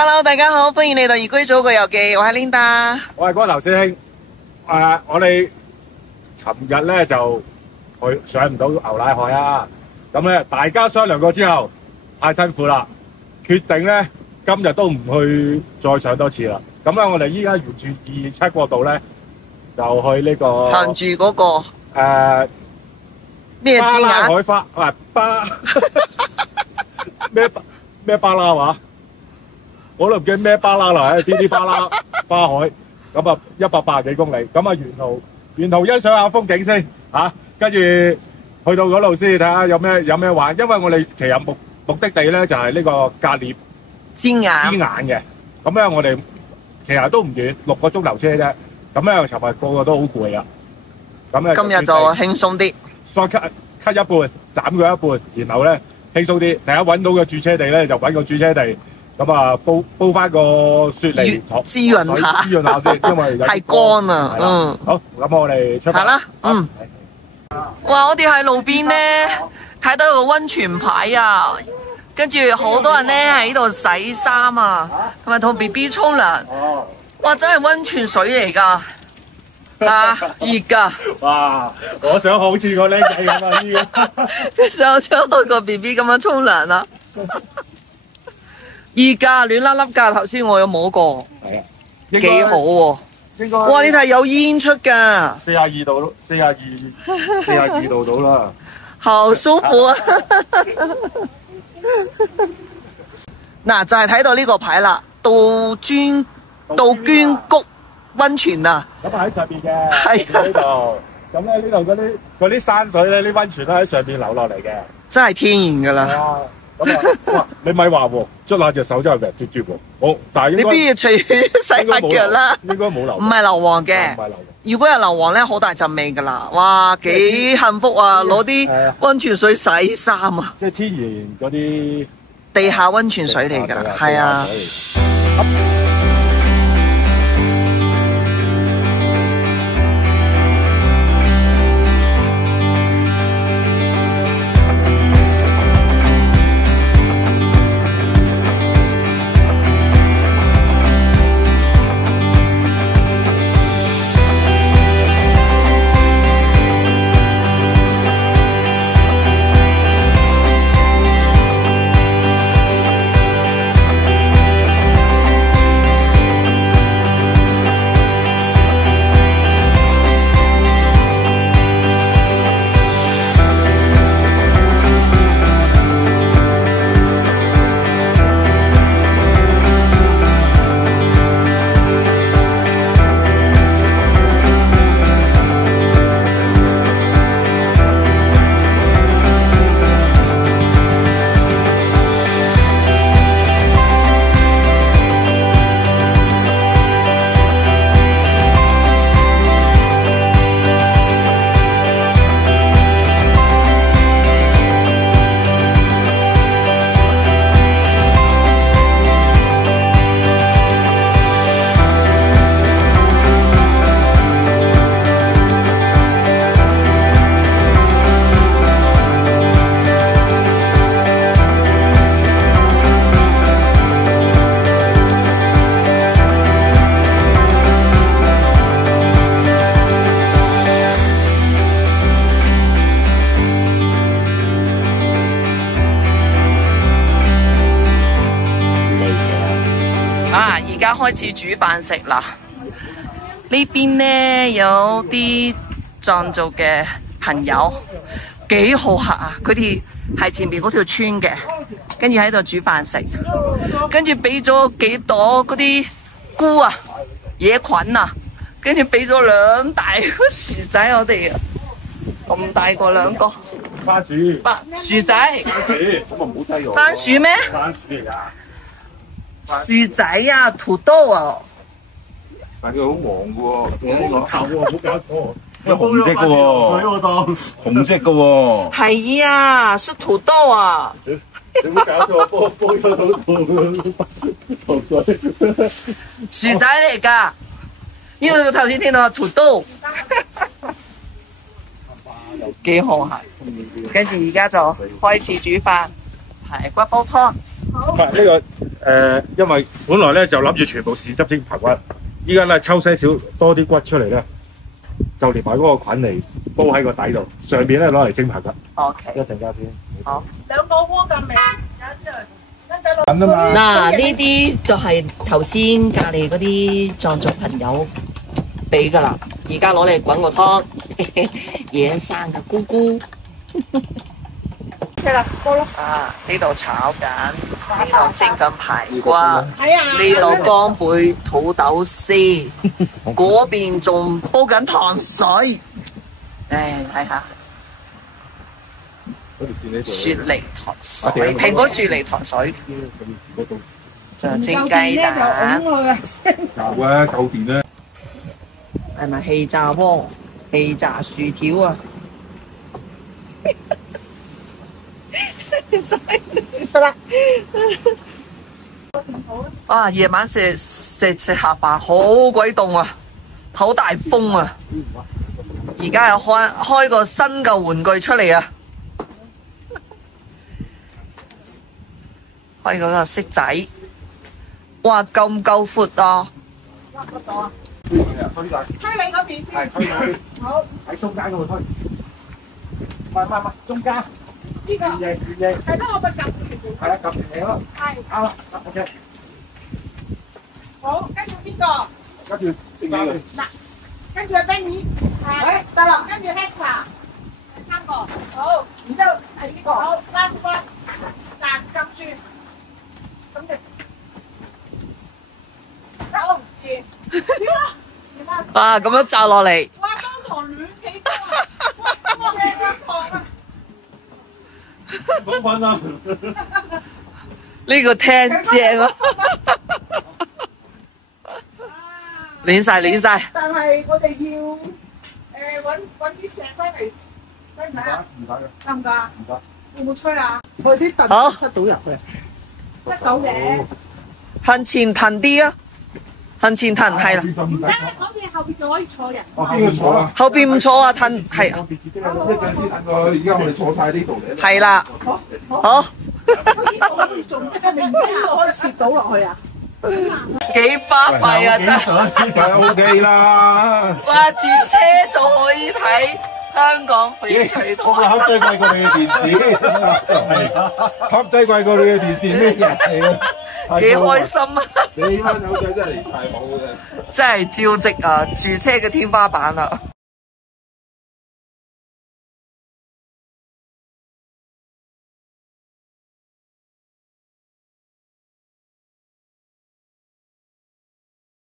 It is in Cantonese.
Hello， 大家好，歡迎嚟到移居祖國遊記，我係 Linda， 我係光頭師兄。我哋尋日咧就去上唔到牛奶海啊，咁咧大家商量過之後，太辛苦啦，決定咧今日都唔去再上多次啦。咁咧我哋依家沿住227國道咧，就去呢個行住嗰個咩字眼？海花咩巴拉話？我都唔記得咩巴拉啦，啲啲巴拉花海，咁啊180幾公里，咁啊沿途欣賞下風景先嚇，跟住去到嗰度先睇下有咩玩，因為我哋其實目的地咧就係呢個格列之眼嘅，咁咧我哋其實都唔遠，6個鐘頭車啫，咁咧尋日個個都好攰啦，咁咧今日就輕鬆啲，再 cut 一半，斬佢一半，然後咧輕鬆啲，第一揾到嘅駐車地咧就揾個駐車地。咁啊，煲翻個雪梨滋潤下先，因為太乾啦。好，咁我哋出發啦。哇！我哋喺路邊咧睇到個溫泉牌啊，跟住好多人咧喺度洗衫啊，同埋同 BB 沖涼。哇！真係溫泉水嚟㗎，熱㗎。哇！我想好似個僆仔咁啊，依個想個 BB 咁樣沖涼啊！熱㗎，暖粒粒㗎。頭先我有摸過，係啊，幾好喎。應該哇！你睇有煙出㗎，42度到啦，好舒服啊！嗱，就係睇到呢個牌啦，杜鵑谷溫泉啊！咁喺上邊嘅，係呢度。咁咧呢度嗰啲山水咧，啲溫泉都喺上邊流落嚟嘅，真係天然㗎啦。咁啊，哇！你咪話喎，捽下隻手真係滑嘟嘟喎。好，但係你不如除洗下腳啦。應該冇硫，唔係硫磺嘅。如果係硫磺咧，好大陣味㗎啦。哇，幾幸福啊！攞啲溫泉水洗衫啊！即係天然嗰啲地下溫泉水嚟㗎，係啊。而家開始煮飯食啦。呢邊呢有啲藏族嘅朋友，幾好客啊！佢哋係前面嗰條村嘅，跟住喺度煮飯食，跟住俾咗幾朵嗰啲菇啊、野菌啊，跟住俾咗2大個薯仔我哋啊，咁大個2個。番薯。薯仔。番薯，咁啊唔好低喎。番薯咩？番薯嚟㗎。薯仔啊，土豆啊。但佢好黃嘅喎，唔好搞錯。紅色嘅喎，紅色嘅喎。係啊，是土豆啊。你唔好搞錯，煲咗土豆水。薯仔嚟㗎，因為我頭先聽到土豆。幾好下，跟住而家就開始煮飯，排骨煲湯。唔係呢個因為本來咧就諗住全部豉汁蒸排骨，依家咧抽些少多啲骨出嚟咧，就連埋嗰個菌嚟煲喺個底度，上邊咧攞嚟蒸排骨。OK，一陣間先。好。兩個鍋咁味，咁啊嘛。嗱，呢啲就係頭先隔離嗰啲藏族朋友俾噶啦，而家攞嚟滾個湯，野生嘅菇菇。係啦，過咯。啊，呢度炒緊，呢度蒸緊排骨，係啊，呢度乾貝土豆絲，嗰邊仲煲緊糖水。誒，睇下雪梨糖水，蘋果雪梨糖水，就蒸雞蛋。有啊，夠電啦。係咪氣炸鍋、氣炸薯條啊？得啦。啊！夜晚食下飯，好鬼凍啊，好大風啊！而家又開個新嘅玩具出嚟啊！開嗰個骰仔，哇！夠唔夠闊啊？推你嗰邊先。係推佢。好。喺中間嗰度推。唔，中間。呢個。圓形。係咯，我咪夾住佢。係啦，夾住你咯。係。啱啦，OK。好，跟住邊個？跟住先啱你。嗱，跟住係 Benny。係。得啦，跟住 Hector。第三個。好，然之後係呢個。好，三個。嗱，撳住。咁就。好，掂。啊！咁樣炸落嚟，哇！當堂暖氣多啊！哇！正堂啊！講翻啦。呢個聽正啊！攣晒攣晒。但係我哋要揾啲石翻嚟，使唔使啊？唔使嘅。得唔得啊？唔得。會唔會吹啊？我啲好凳塞到入去，塞到嘅。向前騰啲啊！向前騰係啦，唔得，嗰邊後邊就可以坐人。我邊個坐啊？後邊唔坐啊，騰係啊，一陣先等佢，而家我哋坐晒呢度嚟。係啦，好做咩？你唔知我可以攝到落去啊？幾巴閉啊真係！梗係 OK 啦。哇，住車就可以睇香港翡翠台，盒仔貴過你嘅電視，盒仔貴過你嘅電視咩人嚟啊？幾開心啊！你班友仔真係離晒譜嘅。真係招積啊！住車嘅天花板啊！